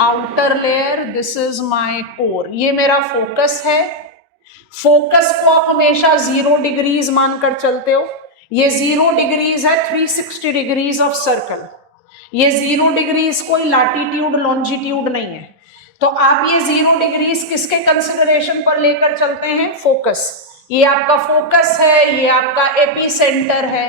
Outer layer, this is my core. ये मेरा focus है। फोकस को आप हमेशा 0 डिग्रीज मानकर चलते हो। ये 0 डिग्रीज है 360 डिग्रीज ऑफ सर्कल। ये 0 डिग्रीज कोई लैटिट्यूड लॉन्जिट्यूड नहीं है। तो आप ये 0 डिग्रीज किसके कंसिडरेशन पर लेकर चलते हैं? फोकस। ये आपका फोकस है, ये आपका एपीसेंटर है।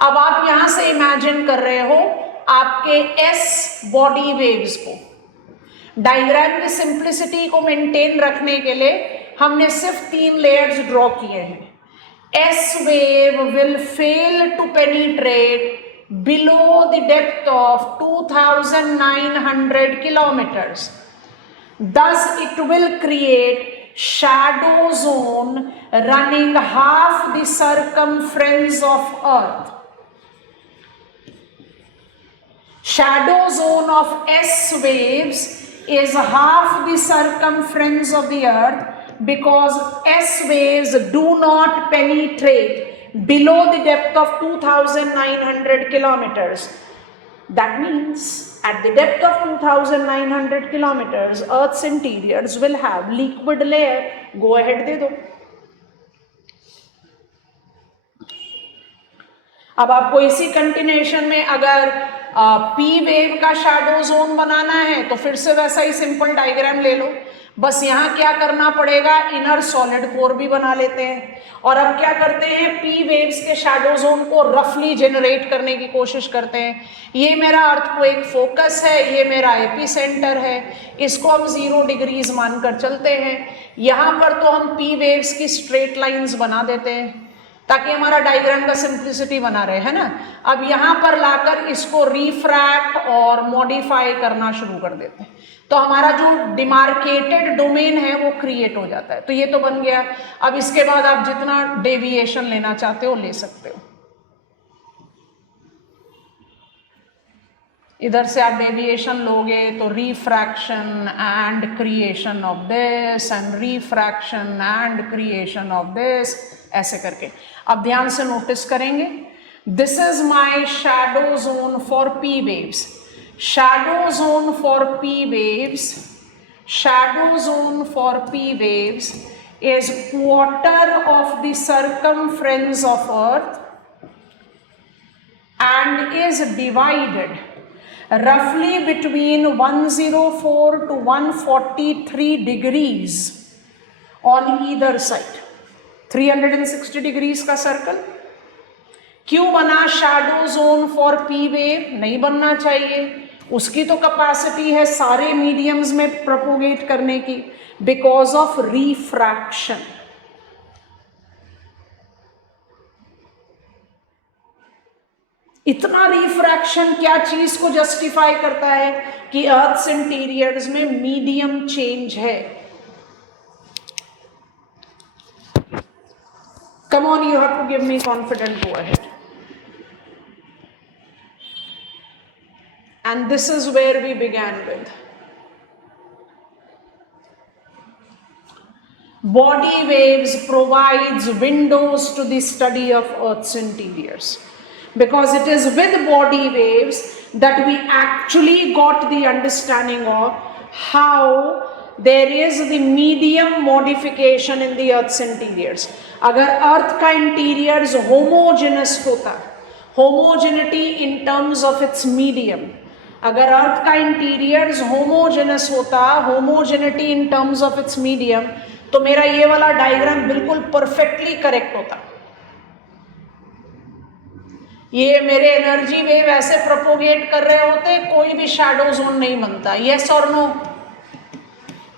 अब आप यहां से इमेजिन कर रहे हो आपके एस बॉडी वेव्स को। डायग्राम की सिंप्लिसिटी को मेंटेन रखने के लिए हमने सिर्फ 3 लेयर्स ड्रॉ किए हैं। S wave will fail to penetrate below the depth of 2900 kilometers. Thus it will create shadow zone running half the circumference of Earth. Shadow zone of S waves is half the circumference of the Earth because S waves do not penetrate below the depth of 2900 kilometers. That means at the depth of 2900 kilometers, Earth's interiors will have liquid layer. Go ahead, दे दो। अब आपको इसी continuation में अगर P wave का shadow zone बनाना है तो फिर से वैसा ही सिंपल डायग्राम ले लो। बस यहाँ क्या करना पड़ेगा, इनर सॉलिड कोर भी बना लेते हैं। और अब क्या करते हैं, पी वेव्स के शैडो जोन को रफली जनरेट करने की कोशिश करते हैं। ये मेरा अर्थक्वेक फोकस है, ये मेरा एपीसेंटर है, इसको हम 0 डिग्रीज मानकर चलते हैं। यहाँ पर तो हम पी वेव्स की स्ट्रेट लाइंस बना देते हैं ताकि हमारा डायग्राम का सिंप्लिसिटी बना रहे, है ना। अब यहाँ पर लाकर इसको रिफ्रैक्ट और मॉडिफाई करना शुरू कर देते हैं तो हमारा जो डिमार्केटेड डोमेन है वो क्रिएट हो जाता है। तो ये तो बन गया। अब इसके बाद आप जितना डेविएशन लेना चाहते हो ले सकते हो। इधर से आप डेविएशन लोगे तो refraction and creation of this and refraction and creation of this, ऐसे करके। अब ध्यान से नोटिस करेंगे, this is my shadow zone for P waves. Shadow zone for P waves, shadow zone for P waves is quarter of the circumference of Earth and is divided roughly between 104 to 143 degrees on either side. 360 degrees का circle. क्यों बना shadow zone for P wave? नहीं बनना चाहिए, उसकी तो capacity है सारे मीडियम्स में प्रोपोगेट करने की, बिकॉज ऑफ रिफ्रैक्शन। इतना रिफ्रैक्शन क्या चीज को जस्टिफाई करता है कि अर्थ इंटीरियर्स में मीडियम चेंज है। Come on, you have to give me confident go ahead. And this is where we began with. Body waves provides windows to the study of Earth's interiors. Because it is with body waves that we actually got the understanding of how there is the medium modification in the Earth's interiors. अगर अर्थ का interiors homogeneous होता, homogeneity in terms of its medium, अगर अर्थ का interiors homogeneous होता, homogeneity in terms of its medium, तो मेरा ये वाला डायग्राम बिल्कुल परफेक्टली करेक्ट होता। ये मेरे एनर्जी वेव ऐसे प्रोपोगेट कर रहे होते, कोई भी शैडो जोन नहीं बनता। यस और नो?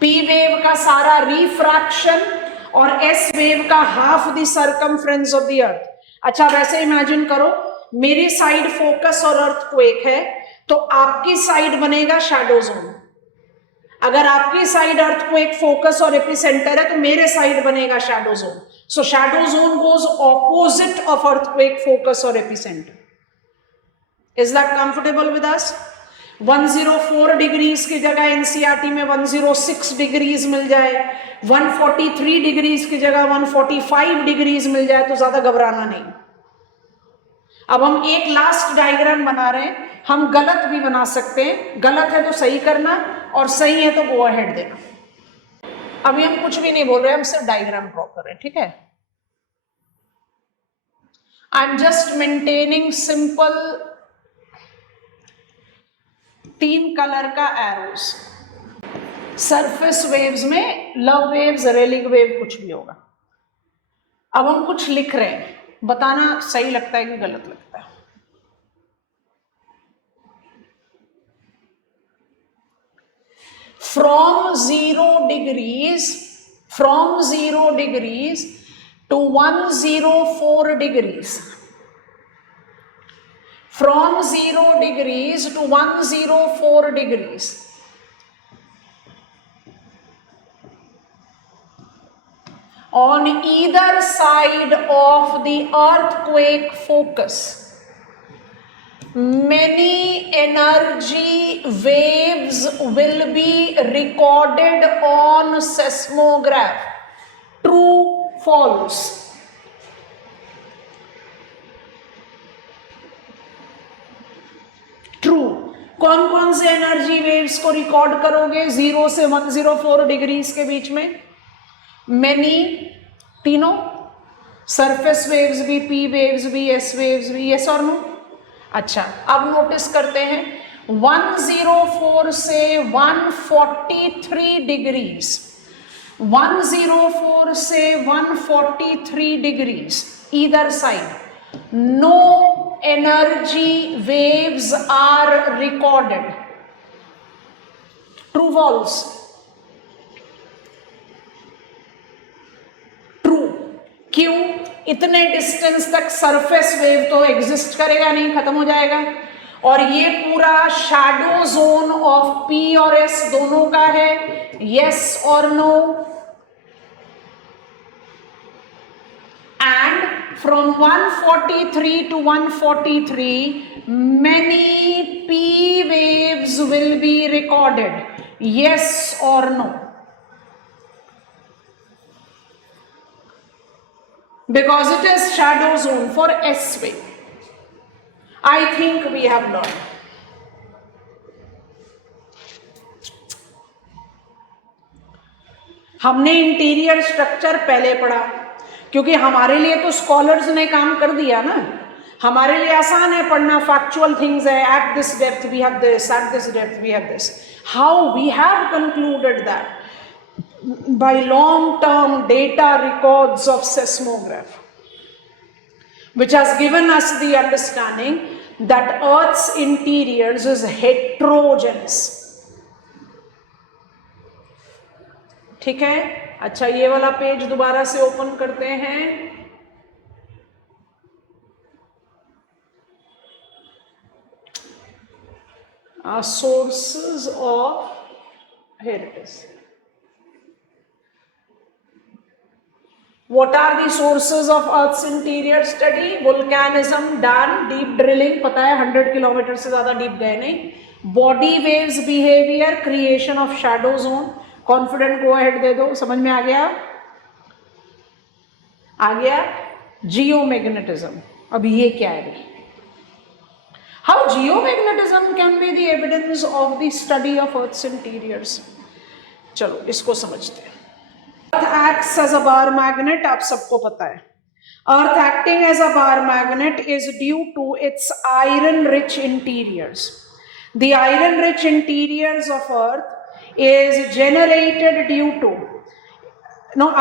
पी वेव का सारा रिफ्रैक्शन और एस वेव का half the circumference of the earth. अच्छा, वैसे इमेजिन करो मेरी साइड फोकस और अर्थक्वेक है तो आपकी साइड बनेगा शैडो जोन। अगर आपकी साइड अर्थक्वेक फोकस और एपिसेंटर है तो मेरे साइड बनेगा shadow zone. So shadow zone goes opposite of earthquake focus और epicentre. Is that comfortable with us? 104 degrees की जगह एनसीईआरटी में 106 डिग्रीज मिल जाए, 143 डिग्रीज की जगह 145 डिग्रीज मिल जाए तो ज्यादा घबराना नहीं। अब हम एक लास्ट डायग्राम बना रहे हैं, हम गलत भी बना सकते हैं, गलत है तो सही करना, और सही है तो गो अहेड देना। अभी हम कुछ भी नहीं बोल रहे, हम सिर्फ डायग्राम ड्रॉ कर रहे हैं, ठीक है। I am just maintaining simple 3 colour का एरोस। सरफेस वेव्स में लव वेव्स, रेलिंग वेव कुछ भी होगा। अब हम कुछ लिख रहे हैं, बताना सही लगता है कि गलत लगता है। From 0 degrees to 104 degrees. From 0 degrees to 104 degrees. On either side of the earthquake focus, many energy waves will be recorded on seismograph. True, false? True. कौन कौन से एनर्जी वेव्स को रिकॉर्ड करोगे 0 से 104 डिग्रीज के बीच में? Many, तीनों, surface waves भी, पी वेव्स भी, एस वेव्स भी, यस और नो? अच्छा, अब नोटिस करते हैं 104 से 143 डिग्रीज, 104 से 143 degrees either side, no energy waves are recorded. True false? True. क्यों? इतने डिस्टेंस तक सरफेस वेव तो एग्जिस्ट करेगा नहीं, खत्म हो जाएगा, और ये पूरा शैडो जोन ऑफ पी और एस दोनों का है, यस और no? And from 143 to 143 many p waves will be recorded, yes or no? Because it is shadow zone for S wave. I think we have learned. हमने interior structure पहले पढ़ा, क्योंकि हमारे लिए तो स्कॉलर्स ने काम कर दिया ना, हमारे लिए आसान है पढ़ना, फैक्चुअल थिंग्स है, at this depth we have this, at this depth we have this. How we have concluded that by long-term data records of seismograph, which has given us the understanding that Earth's interiors is heterogeneous. ठीक है? अच्छा, ये वाला page दोबारा से open करते हैं. Sources of, here it is. What are the sources of Earth's interior study? Volcanism, done. Deep drilling, पता है 100 किलोमीटर से ज़्यादा डीप गए नहीं. Body waves behavior, creation of shadow zone. Confident go ahead दे दो, समझ में आ गया? आ गया? Geomagnetism. अब ये क्या है? How geomagnetism can be the evidence of the study of Earth's interiors? चलो इसको समझते हैं. Earth acts as a bar magnet, आप सबको पता है. Earth acting as a bar magnet is due to its iron-rich interiors. The iron-rich interiors of Earth is generated due to,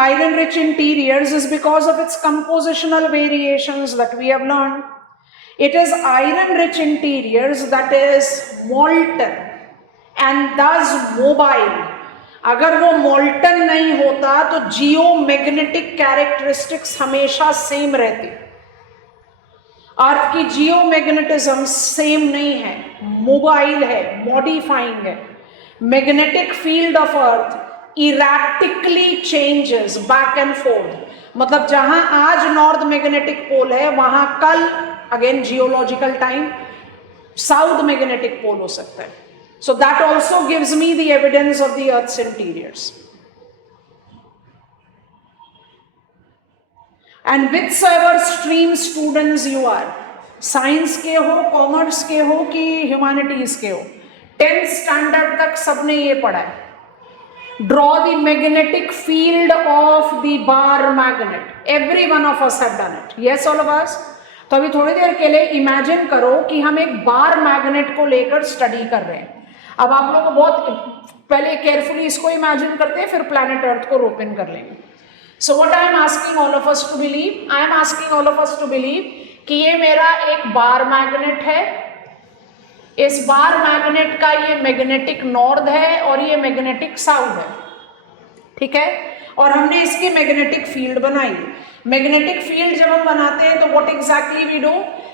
iron-rich interiors is because of its compositional variations that we have learned. It is iron-rich interiors that is molten and thus mobile. अगर वो molten नहीं होता तो geomagnetic characteristics हमेशा same रहती. अर्थ की जियोमैग्नेटिज्म same नहीं है, मोबाइल है, मॉडिफाइंग है. Magnetic field of earth erratically changes back and forth. मतलब जहां आज नॉर्थ मैग्नेटिक पोल है, वहां कल, again geological time, south magnetic pole हो सकता है. So that also gives me the evidence of the Earth's interiors. And whichever stream students you are, science के हो, commerce के हो कि humanities के हो, 10th स्टैंडर्ड तक सबने ये पढ़ा है। Draw the magnetic field of the bar magnet, every one of us have done it, yes all of अस। तो अभी थोड़ी देर के लिए इमेजिन करो कि हम एक बार मैग्नेट को लेकर स्टडी कर रहे हैं। अब आप लोग बहुत पहले केयरफुली इसको इमेजिन करते हैं, फिर प्लैनेट अर्थ को रोपिन कर लेंगे। So what I am asking all of us to believe, I am asking all of us to believe कि ये मेरा एक बार मैग्नेट है। इस बार मैग्नेट का ये मैग्नेटिक नॉर्थ है और ये मैग्नेटिक साउथ है, ठीक है। और हमने इसकी मैग्नेटिक फील्ड बनाई। मैग्नेटिक फील्ड जब हम बनाते हैं तो what exactly we do,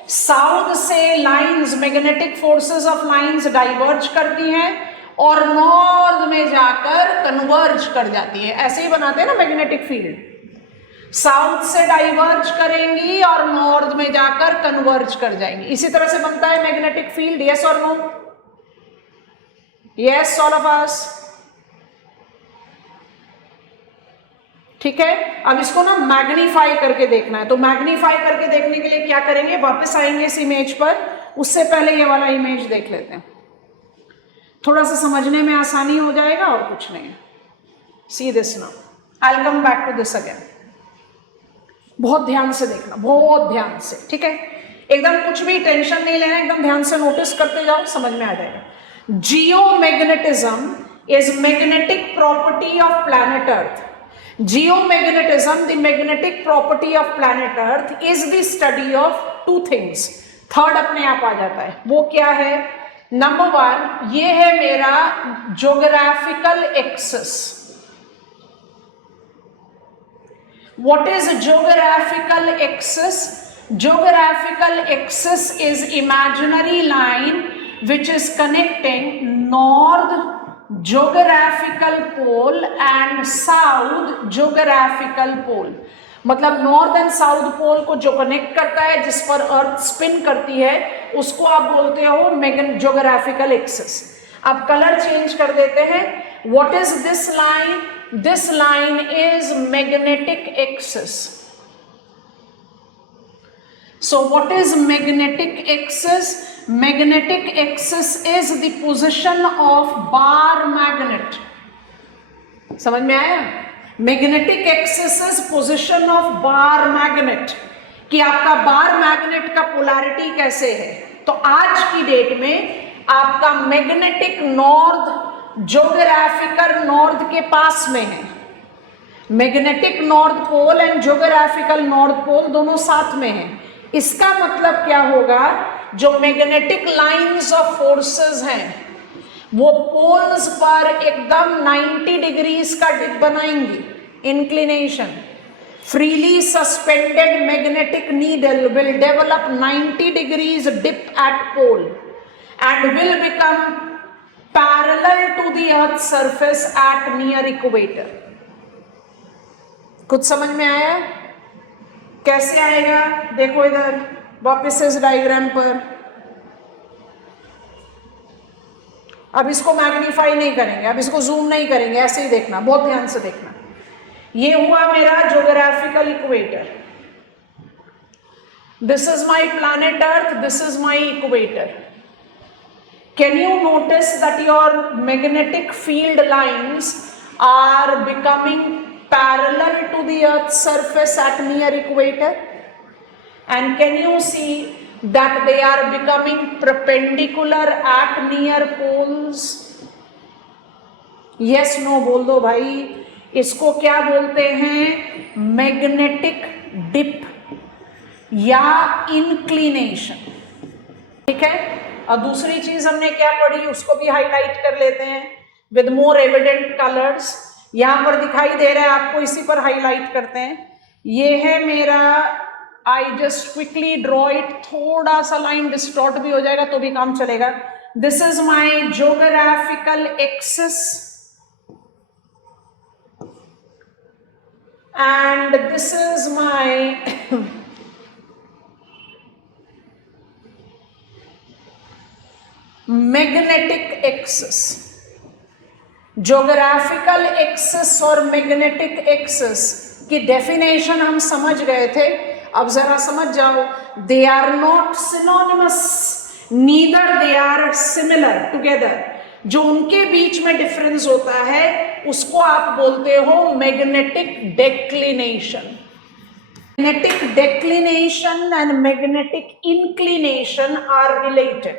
south से lines, magnetic forces of lines diverge करती हैं और नॉर्थ में जाकर कन्वर्ज कर जाती है। ऐसे ही बनाते हैं ना मैग्नेटिक फील्ड, साउथ से डाइवर्ज करेंगी और नॉर्थ में जाकर कन्वर्ज कर जाएंगी। इसी तरह से बनता है मैग्नेटिक फील्ड, यस और no, yes all of us, ठीक है। अब इसको ना मैग्नीफाई करके देखना है, तो मैग्नीफाई करके देखने के लिए क्या करेंगे, वापस आएंगे इस इमेज पर। उससे पहले ये वाला इमेज देख लेते हैं, थोड़ा सा समझने में आसानी हो जाएगा और कुछ नहीं। See this now, I will come back to this again. बहुत ध्यान से देखना, बहुत ध्यान से, ठीक है। एकदम कुछ भी टेंशन नहीं लेना, एकदम ध्यान से नोटिस करते जाओ, समझ में आ जाएगा। Geomagnetism is magnetic property of planet earth. Geomagnetism, the magnetic property of planet Earth, is the study of two things. Third अपने आप आ जाता है, वो क्या है, नंबर वन, ये है मेरा geographical axis. What is geographical axis? Geographical axis is imaginary line which is connecting north geographical pole and south geographical pole। मतलब नॉर्थ एंड साउथ पोल को जो कनेक्ट करता है, जिस पर अर्थ स्पिन करती है, उसको आप बोलते हो ज्योग्राफिकल एक्सिस। अब कलर चेंज कर देते हैं। What is this line? This line is magnetic axis. So what is magnetic axis? Magnetic axis is the position of bar magnet. समझ में आया? Magnetic axis is position of bar magnet, कि आपका bar magnet का polarity कैसे है। तो आज की डेट में आपका मैग्नेटिक नॉर्थ ज्योग्राफिकल नॉर्थ के पास में है। Magnetic north pole and geographical north pole दोनों साथ में है। इसका मतलब क्या होगा, जो मैग्नेटिक लाइंस ऑफ फोर्सेस हैं वो पोल्स पर एकदम 90 डिग्रीज का डिप बनाएंगी, inclination. Freely suspended magnetic needle will develop 90 degrees dip at pole and will become parallel to the earth surface at near equator. कुछ समझ में आया? कैसे आएगा देखो इधर वापस इस डायग्राम पर। अब इसको मैग्नीफाई नहीं करेंगे, अब इसको जूम नहीं करेंगे, ऐसे ही देखना, बहुत ध्यान से देखना। ये हुआ मेरा geographical equator. This is my planet earth, this is my equator. Can you notice that your magnetic field lines are becoming parallel to the earth's surface at near equator, and can you see that they are becoming perpendicular at near poles? yes no बोल दो भाई। इसको क्या बोलते हैं? Magnetic dip या inclination, ठीक है। और दूसरी चीज हमने क्या पढ़ी, उसको भी हाईलाइट कर लेते हैं विद मोर एविडेंट कलर्स। यहां पर दिखाई दे रहा है आपको, इसी पर हाईलाइट करते हैं। ये है मेरा, I just quickly draw it, थोड़ा सा लाइन डिस्टॉर्ट भी हो जाएगा तो भी काम चलेगा। This is my geographical axis and this is my magnetic axis. Geographical axis और मैग्नेटिक एक्सिस की डेफिनेशन हम समझ गए थे। अब जरा समझ जाओ, they are not synonymous, neither they are similar together. जो उनके बीच में डिफरेंस होता है उसको आप बोलते हो magnetic declination. Magnetic declination and magnetic inclination are related.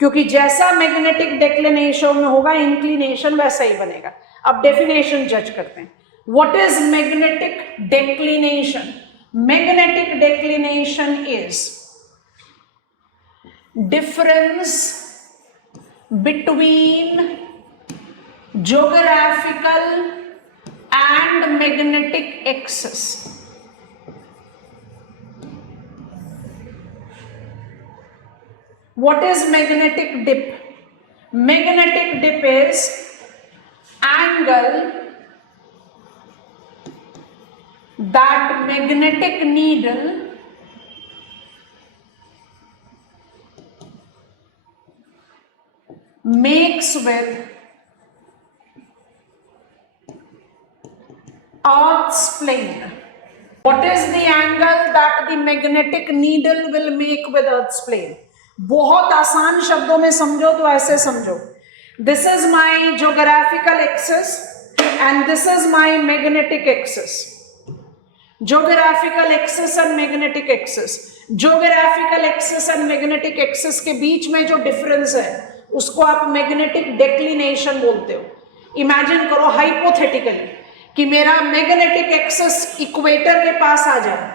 क्योंकि जैसा मैग्नेटिक डेक्लिनेशन में होगा इंक्लिनेशन वैसा ही बनेगा. अब डेफिनेशन जज करते हैं. What is magnetic declination? Magnetic declination is difference between geographical and magnetic axis. What is magnetic dip? Magnetic dip is angle that magnetic needle makes with Earth's plane. What is the angle that the magnetic needle will make with Earth's plane? बहुत आसान शब्दों में समझो तो ऐसे समझो. This is my geographical axis and this is my magnetic axis. Geographical axis and magnetic axis. Geographical axis and magnetic axis के बीच में जो डिफरेंस है उसको आप मैग्नेटिक डेक्लिनेशन बोलते हो. इमेजिन करो हाइपोथेटिकली कि मेरा मैग्नेटिक एक्सिस इक्वेटर के पास आ जाए.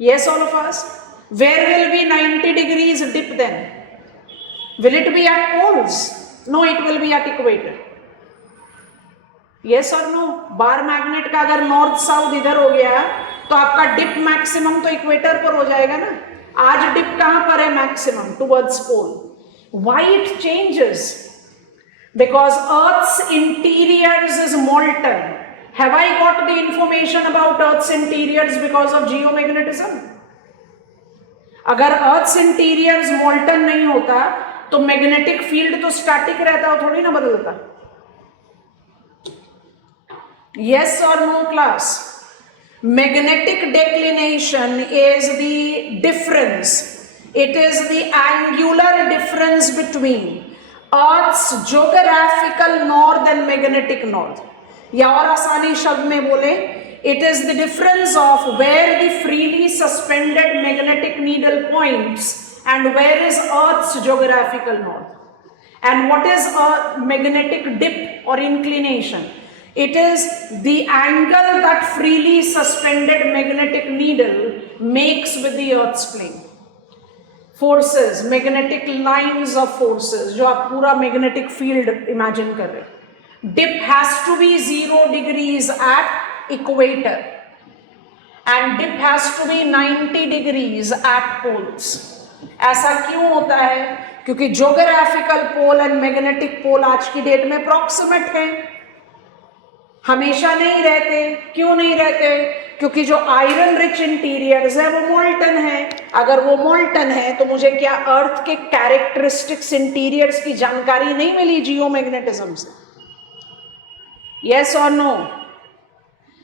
Yes all of us. Where will be 90 degrees dip then? Will it be at poles? No, it will be at equator. Yes or no? Bar magnet का अगर north south इधर हो गया तो आपका dip maximum तो इक्वेटर पर हो जाएगा ना. आज डिप कहां पर है? Maximum towards pole. Why it changes? Because Earth's interiors is molten. Have I got the information about Earth's interiors because of geomagnetism? अगर अर्थ इंटीरियर्स मोल्टन नहीं होता तो मैग्नेटिक फील्ड तो स्टैटिक रहता हो, थोड़ी ना बदलता. यस और no class? Magnetic declination is the difference. It is the angular difference between earth's geographical north and magnetic north. या और आसानी शब्द में बोले, it is the difference of where the freely suspended magnetic needle points and where is Earth's geographical north. And what is a magnetic dip or inclination? It is the angle that freely suspended magnetic needle makes with the Earth's plane. Forces, magnetic lines of forces, जो आप पूरा magnetic field imagine कर रहे हो. Dip has to be 0 degrees at equator and dip has to be 90 degrees at poles. ऐसा क्यों होता है? क्योंकि geographical pole and magnetic pole आज की डेट में प्रॉक्सिमेट है, हमेशा नहीं रहते. क्यों नहीं रहते? क्योंकि जो आयरन रिच इंटीरियर्स है वो मोल्टन है. अगर वो मोल्टन है तो मुझे क्या अर्थ के कैरेक्टरिस्टिक्स इंटीरियर्स की जानकारी नहीं मिली जियोमैग्नेटिज्म से? यस और no?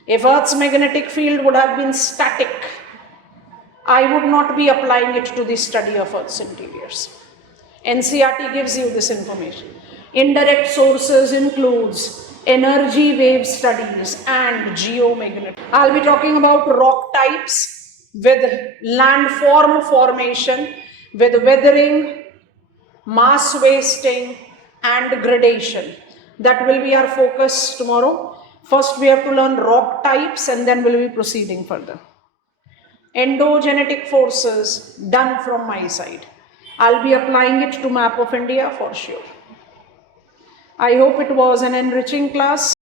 If Earth's magnetic field would have been static, I would not be applying it to the study of Earth's interiors. NCERT gives you this information. Indirect sources includes energy wave studies and geomagnetic. I'll be talking about rock types with landform formation, with weathering, mass wasting and gradation. That will be our focus tomorrow. First we have to learn rock types and then we'll be proceeding further. Endogenetic forces done from my side. I'll be applying it to map of India for sure. I hope it was an enriching class.